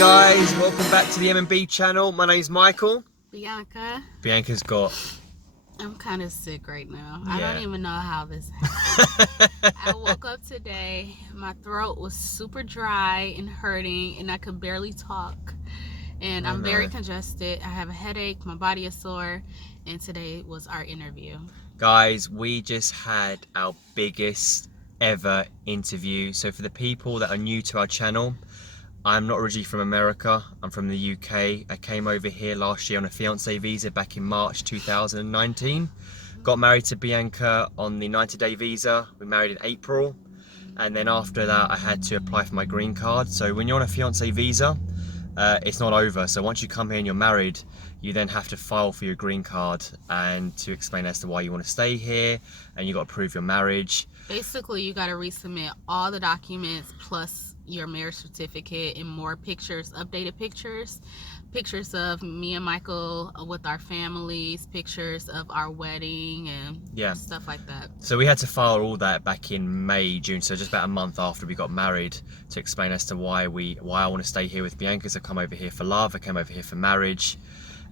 guys, welcome back to the M&B channel. My name's Michael. Bianca. Bianca's got... I'm kind of sick right now. Yeah. I don't even know how this happened. I woke up today, my throat was super dry and hurting, and I could barely talk. And I'm very congested. I have a headache, my body is sore, and today was our interview. Guys, we just had our biggest ever interview. So for the people that are new to our channel, I'm not originally from America, I'm from the UK. I came over here last year on a fiancé visa back in March 2019. Got married to Bianca on the 90-day visa. We married in April. And then after that, I had to apply for my green card. So when you're on a fiancé visa, it's not over. So once you come here and you're married, you then have to file for your green card and to explain as to why you want to stay here, and you got to prove your marriage. Basically, you got to resubmit all the documents plus your marriage certificate and more pictures, updated pictures of me and Michael with our families, pictures of our wedding and stuff like that. So we had to file all that back in May, June, so just about a month after we got married, to explain as to why I want to stay here with Bianca. So I come over here for love, I came over here for marriage.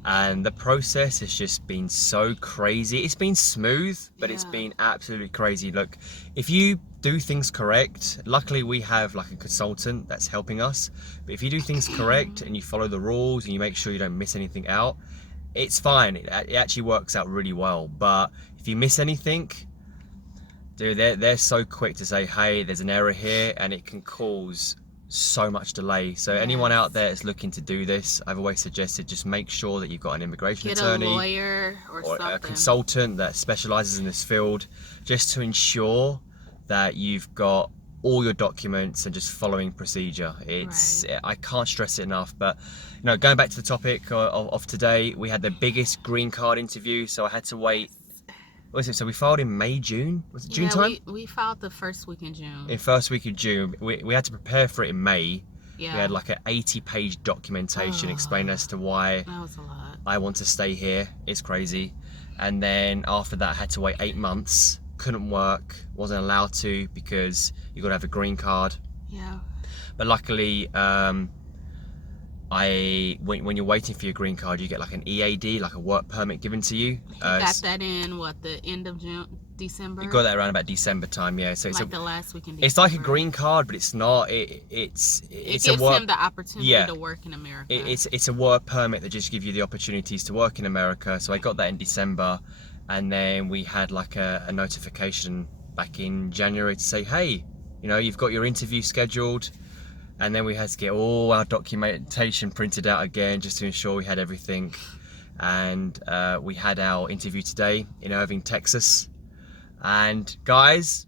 And the process has just been so crazy. It's been smooth, but it's been absolutely crazy. Look, if you do things correct, luckily we have like a consultant that's helping us. But if you do things correct and you follow the rules and you make sure you don't miss anything out, it's fine. It actually works out really well. But if you miss anything, dude, they're so quick to say, hey, there's an error here, and it can cause so much delay. So anyone out there that's looking to do this, I've always suggested just make sure that you've got an immigration attorney, a lawyer or a consultant that specializes in this field, just to ensure that you've got all your documents and just following procedure. I can't stress it enough. But you know, going back to the topic of today, we had the biggest green card interview, so I had to wait. What was it? So we filed in May, June? Was it June time? We filed the first week in June. In first week of June. We had to prepare for it in May. Yeah. We had like an 80-page documentation explaining as to why that was a lot. I want to stay here. It's crazy. And then after that, I had to wait 8 months. Couldn't work. Wasn't allowed to because you got to have a green card. Yeah. But luckily, when you're waiting for your green card, you get like an EAD, like a work permit given to you. You got that in what, the end of December? You got that around about December time, yeah. So it's like the last week in December. It's like a green card, but it's not. It gives a work, him the opportunity to work in America. It's a work permit that just gives you the opportunities to work in America. So I got that in December, and then we had like a notification back in January to say, hey, you know, you've got your interview scheduled. And then we had to get all our documentation printed out again just to ensure we had everything. And we had our interview today in Irving, Texas. And guys,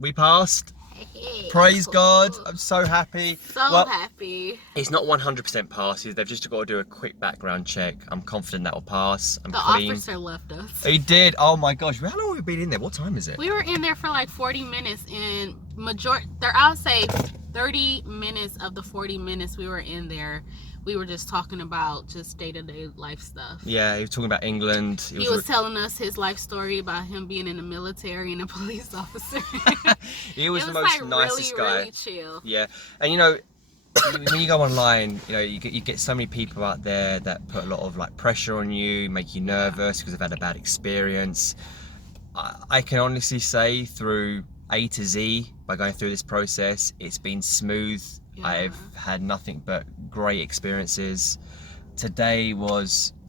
we passed. Hey, Praise cool. God. I'm so happy. Happy. It's not 100% passed. They've just got to do a quick background check. I'm confident that will pass. I'm the clean. officer left us. He did. Oh my gosh. How long have we been in there? What time is it? We were in there for like 40 minutes, and I'll say 30 minutes of the 40 minutes we were in there, we were just talking about just day-to-day life stuff. Yeah, he was talking about England. He was telling us his life story about him being in the military and a police officer. He was the most nicest guy. Really chill. Yeah, and you know, when you go online, you know, you get so many people out there that put a lot of like pressure on you, make you nervous because they've had a bad experience. I can honestly say through A to Z, by going through this process, it's been smooth. I've had nothing but great experiences. Today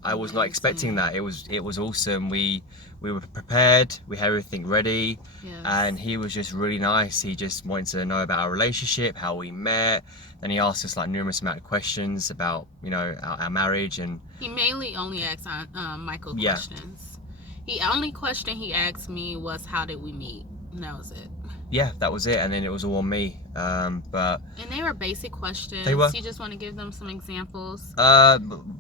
I was not expecting that. It was awesome. We were prepared, we had everything ready, and he was just really nice. He just wanted to know about our relationship, how we met. Then he asked us like numerous amount of questions about, you know, our marriage. And he mainly only asked Michael questions. The only question he asked me was, how did we meet? And that was it. Yeah, that was it, and then it was all on me. And they were basic questions. They were. You just want to give them some examples?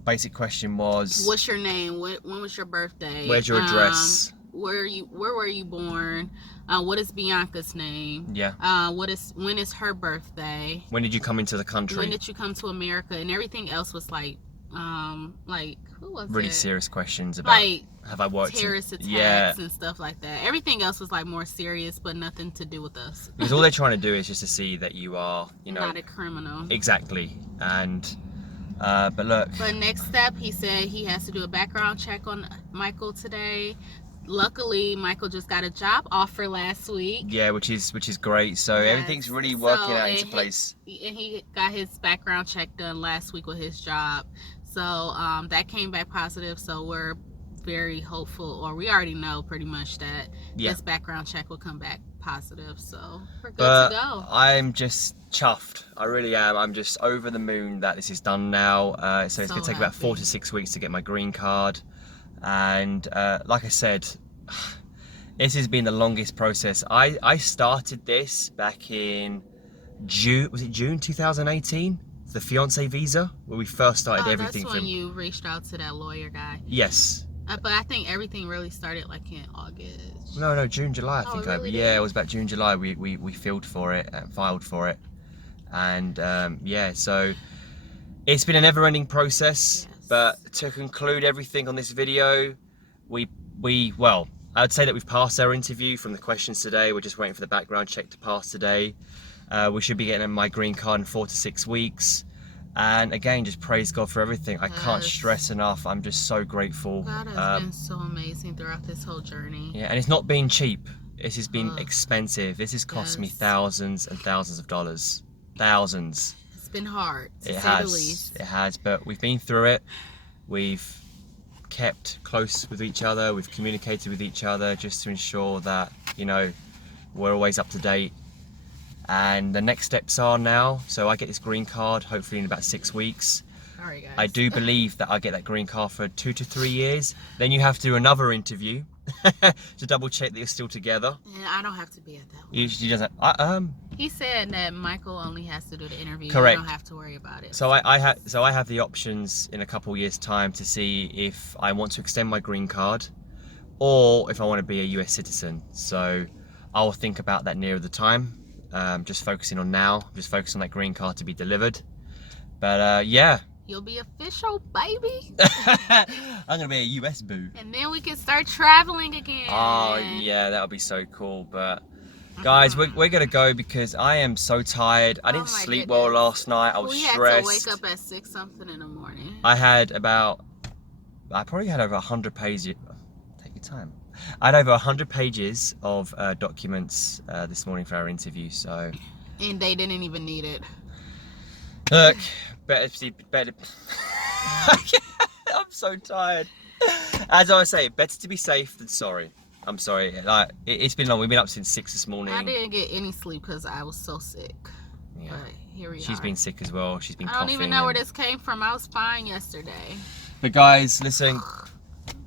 Basic question was, what's your name? When was your birthday? Where's your address? Where were you born? What is Bianca's name? Yeah. When is her birthday? When did you come into the country? When did you come to America? And everything else was like like, who was really it? serious questions about Like have I worked terrorist in, attacks and stuff like that. Everything else was like more serious, but nothing to do with us. because all they're trying to do is just to see that you are, you know, not a criminal. exactly. And but look. But next step, he said he has to do a background check on Michael today. Luckily, Michael just got a job offer last week. Yeah, which is great. So Yes. everything's really working out into place. And he got his background check done last week with his job. So that came back positive. So we're very hopeful, or we already know pretty much that this background check will come back positive. So we're good to go. I'm just chuffed. I really am. I'm just over the moon that this is done now. So it's going to take about 4 to 6 weeks to get my green card. And like I said, this has been the longest process. I started this back in June, was it June 2018? The fiance visa, where we first started everything. That's when you reached out to that lawyer guy. Yes. But I think everything really started like in August. No, June, July. I think. Really Yeah, it was about June, July. We filed for it and filed for it, and yeah. So it's been a never-ending process. Yes. But to conclude everything on this video, well, I'd say that we've passed our interview from the questions today. We're just waiting for the background check to pass today. We should be getting my green card in 4 to 6 weeks. And again, just praise God for everything. I can't stress enough. I'm just so grateful. God has been so amazing throughout this whole journey. Yeah, and it's not been cheap. This has been expensive. This has cost me thousands and thousands of dollars. Thousands. It's been hard, to say the least. It has, but we've been through it. We've kept close with each other. We've communicated with each other just to ensure that, you know, we're always up to date. And the next steps are now, so I get this green card hopefully in about 6 weeks. Alright guys. I do believe that I get that green card for 2 to 3 years. Then you have to do another interview to double check that you're still together. And I don't have to be at that one. She doesn't. He said that Michael only has to do the interview. Correct. You don't have to worry about it. So I have the options in a couple years' time to see if I want to extend my green card or if I want to be a US citizen. So I'll think about that nearer the time. Just focusing on now, just focusing on that green card to be delivered. But yeah. You'll be official, baby. I'm gonna be a US boo. And then we can start traveling again. Oh yeah, that'll be so cool. But guys, we're gonna go because I am so tired. I didn't sleep well last night. I was stressed. We had to wake up at 6 something in the morning. I probably had over 100 pages. Take your time. I had over 100 pages of documents this morning for our interview, so... And they didn't even need it. Look, better... I'm so tired. As I was saying, better to be safe than sorry. I'm sorry. Like, it's been long. We've been up since 6 this morning. I didn't get any sleep because I was so sick. Yeah. But here we are. She's been sick as well. She's been coughing. I don't even know where this came from. I was fine yesterday. But guys, listen...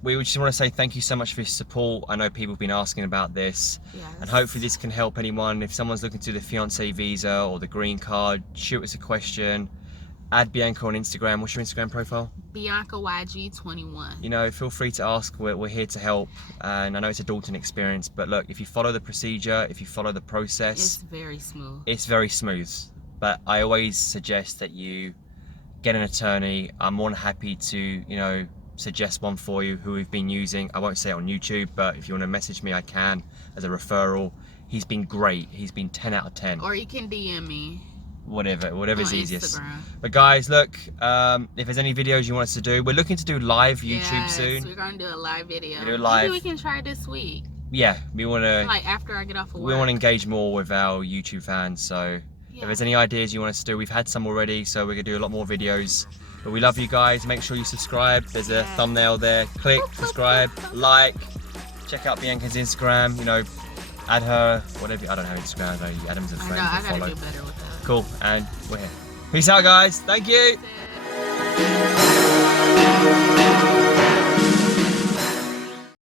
We just want to say thank you so much for your support. I know people have been asking about this. Yes. And hopefully this can help anyone. If someone's looking to the fiancé visa or the green card, shoot us a question. Add Bianca on Instagram. What's your Instagram profile? Bianca YG21. You know, feel free to ask. We're here to help. And I know it's a daunting experience, but look, if you follow the procedure, if you follow the process... It's very smooth. It's very smooth. But I always suggest that you get an attorney. I'm more than happy to, you know, suggest one for you who we've been using. I won't say it on YouTube, but if you want to message me, I can as a referral. He's been great. He's been 10 out of 10. Or you can DM me. Whatever's easiest. Instagram. But guys, look, if there's any videos you want us to do, we're looking to do live YouTube soon. We're gonna do a live video. Maybe we can try this week. Yeah, we want to. Like after I get off of work. We want to engage more with our YouTube fans. So if there's any ideas you want us to do, we've had some already, so we're gonna do a lot more videos. But we love you guys. Make sure you subscribe. There's a thumbnail there. Click, subscribe, like. Check out Bianca's Instagram. You know, add her, whatever. I don't have Instagram. I know Adam's a friend. I gotta do better with that. Cool. And we're here. Peace out, guys. Thank you.